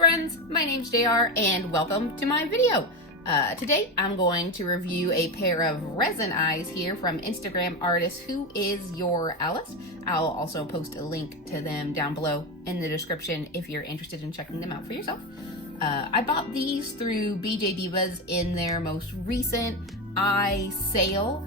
friends, my name's JR and welcome to my video. Today I'm going to review a pair of resin eyes here from Instagram artist WhoIsUrAlice. I'll also post a link to them down below in the description if you're interested in checking them out for yourself. I bought these through BJDivas in their most recent eye sale.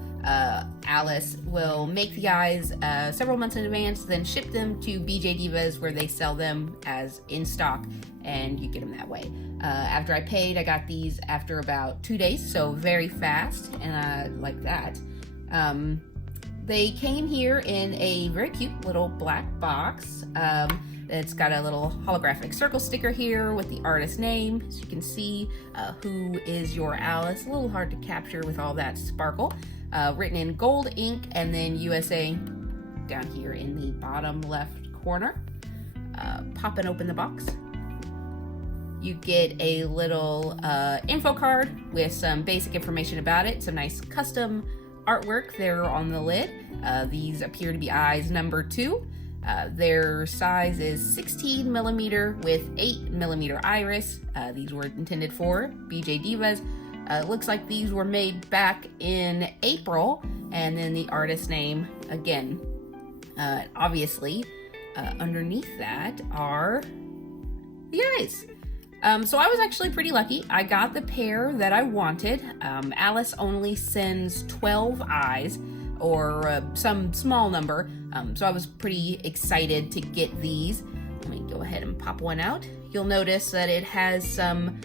Alice will make the eyes several months in advance, then ship them to BJDivas where they sell them as in stock, and you get them that way. After I paid, I got these after about 2 days, so very fast, and I like that. They came here in a very cute little black box. It's got a little holographic circle sticker here with the artist name, as you can see. WhoIsUrAlice, a little hard to capture with all that sparkle. Written in gold ink, and then USA down here in the bottom left corner. Popping open the box, you get a little info card with some basic information about it, some nice custom artwork there on the lid. These appear to be eyes number 2. Their size is 16 millimeter with 8 millimeter iris. These were intended for BJDivas. Looks like these were made back in April, and then the artist name again. Obviously, underneath that are the eyes. So I was actually pretty lucky. I got the pair that I wanted. Alice only sends 12 eyes, or some small number, so I was pretty excited to get these. Let me go ahead and pop one out. You'll notice that it has some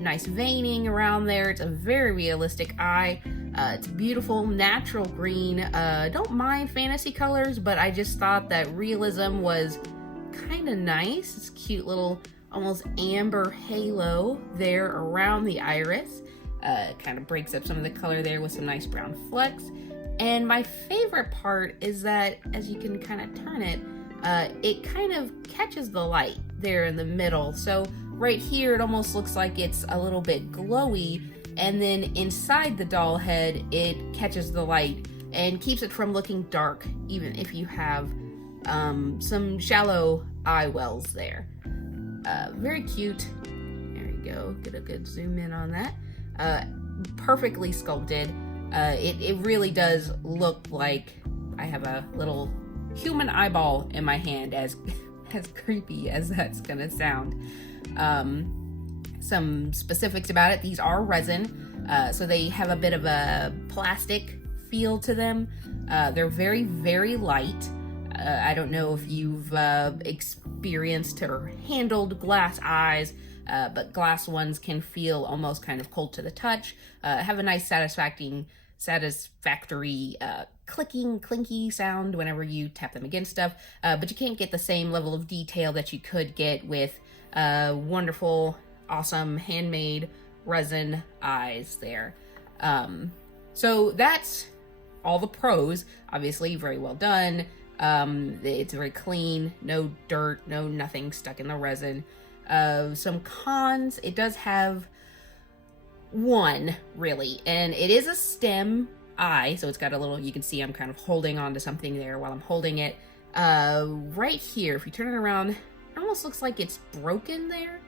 nice veining around there. It's a very realistic eye. It's beautiful, natural green. Don't mind fantasy colors, but I just thought that realism was kind of nice. It's a cute little, almost amber halo there around the iris. Kind of breaks up some of the color there with some nice brown flecks. And my favorite part is that, as you can kind of turn it, it kind of catches the light there in the middle. So right here, it almost looks like it's a little bit glowy, and then inside the doll head, it catches the light and keeps it from looking dark, even if you have some shallow eye wells there. Very cute. There you go. Get a good zoom in on that. Perfectly sculpted. It really does look like I have a little human eyeball in my hand, as creepy as that's gonna sound. Some specifics about it: these are resin, so they have a bit of a plastic feel to them. They're very, very light. I don't know if you've experienced or handled glass eyes, but glass ones can feel almost kind of cold to the touch. Have a nice satisfactory clicking, clinky sound whenever you tap them against stuff, but you can't get the same level of detail that you could get with wonderful, awesome, handmade resin eyes there. So that's all the pros. Obviously, very well done. It's very clean, no dirt, no nothing stuck in the resin. Some cons: it does have one, really, and it is a stem eye, so it's got a little, you can see I'm kind of holding on to something there while I'm holding it. Right here, if you turn it around, it almost looks like it's broken there.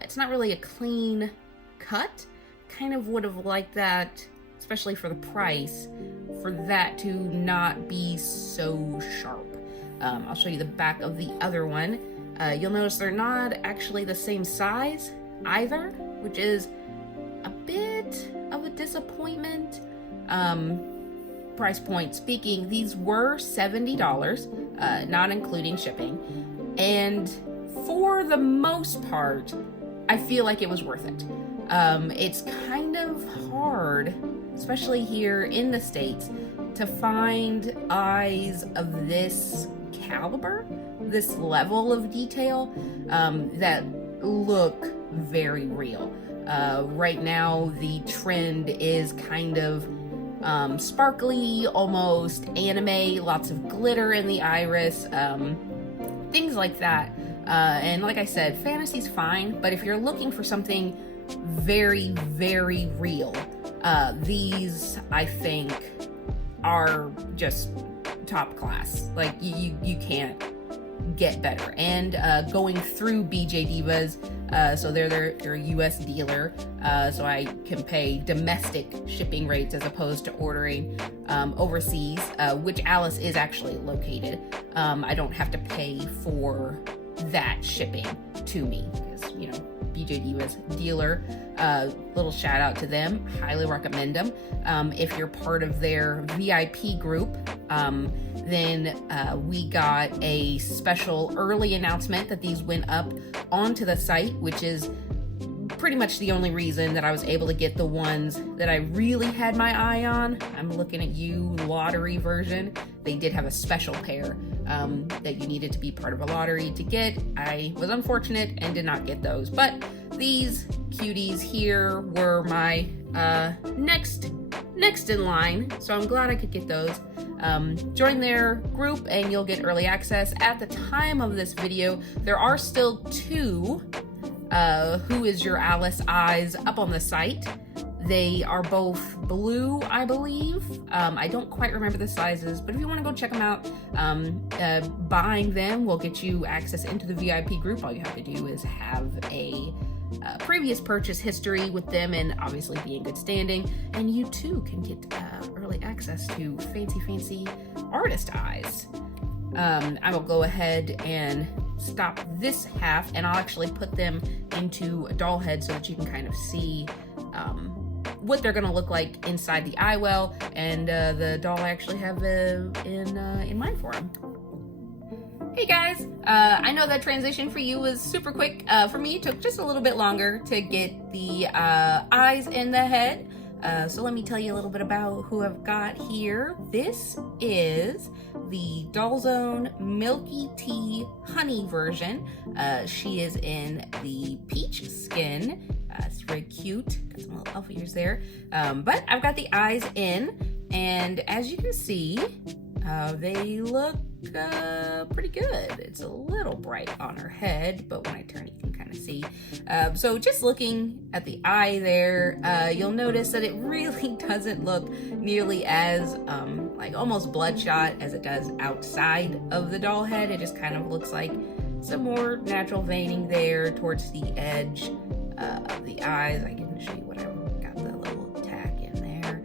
It's not really a clean cut. Kind of would have liked that, especially for the price, for that to not be so sharp. I'll show you the back of the other one. You'll notice they're not actually the same size either, which is a bit of a disappointment. Price point speaking, these were $70, not including shipping, and for the most part, I feel like it was worth it. It's kind of hard, especially here in the States, to find eyes of this caliber, this level of detail, that look very real. Right now, the trend is kind of sparkly, almost anime, lots of glitter in the iris, things like that. And like I said, fantasy's fine, but if you're looking for something very, very real, these, I think, are just top class. Like, you can't get better. And going through BJDivas, so they're their US dealer, so I can pay domestic shipping rates as opposed to ordering overseas, which Alice is actually located. I don't have to pay for that shipping to me because, you know, BJDivas dealer. Little shout out to them. Highly recommend them. If you're part of their VIP group, then we got a special early announcement that these went up onto the site, which is pretty much the only reason that I was able to get the ones that I really had my eye on. I'm looking at you, lottery version. They did have a special pair that you needed to be part of a lottery to get. I was unfortunate and did not get those, but these cuties here were my next in line, so I'm glad I could get those. Join their group and you'll get early access. At the time of this video, there are still 2 WhoIsUrAlice eyes up on the site. They are both blue, I believe. I don't quite remember the sizes, but if you want to go check them out, buying them will get you access into the VIP group. All you have to do is have a previous purchase history with them and obviously be in good standing, and you too can get early access to fancy artist eyes. I will go ahead and stop this half, and I'll actually put them into a doll head so that you can kind of see what they're gonna look like inside the eye well, and the doll I actually have in mind for them. Hey guys, I know that transition for you was super quick. For me, it took just a little bit longer to get the eyes in the head. So let me tell you a little bit about who I've got here. This is the Doll Zone Milky Tea Honey version. She is in the peach skin. It's very cute. Got some little elf ears there. But I've got the eyes in, and as you can see, they look pretty good. It's a little bright on her head, but when I turn it, you can kind of see. So just looking at the eye there, you'll notice that it really doesn't look nearly as like almost bloodshot as it does outside of the doll head. It just kind of looks like some more natural veining there towards the edge of the eyes. I can show you what I've got, the little tack in there,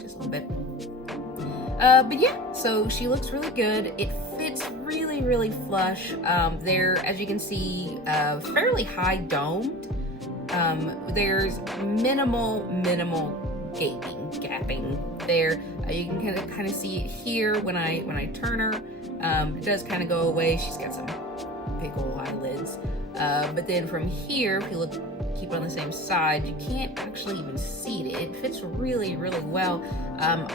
just a little bit. But yeah, so she looks really good. It fits really flush. There, as you can see, fairly high domed. There's minimal gapping there. You can kind of see it here when I turn her. It does kind of go away. She's got some big old eyelids. But then from here, if you keep it on the same side, you can't actually even see it. It fits really well.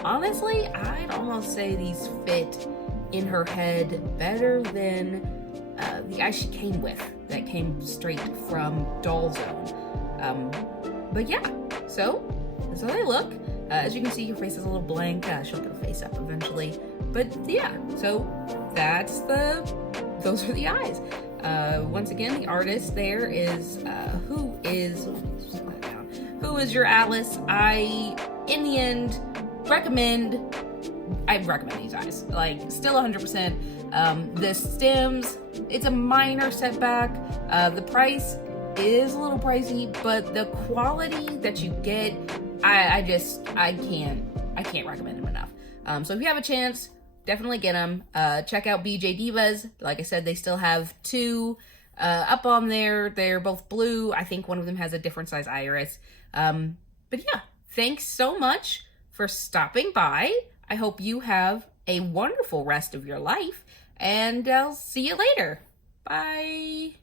Honestly, I'd almost say these fit in her head better than the eyes she came with, that came straight from Doll Zone. But yeah, so that's how they look. As you can see, her face is a little blank. She'll get a face up eventually. But yeah, so those are the eyes. Once again, the artist there is WhoIsUrAlice. In the end, I recommend these eyes. Like, still 100%. The stems, it's a minor setback. The price is a little pricey, but the quality that you get, I can't recommend them enough. So if you have a chance, definitely get them. Check out BJDivas. Like I said, they still have 2 up on there. They're both blue. I think one of them has a different size iris. But yeah, thanks so much for stopping by. I hope you have a wonderful rest of your life, and I'll see you later. Bye.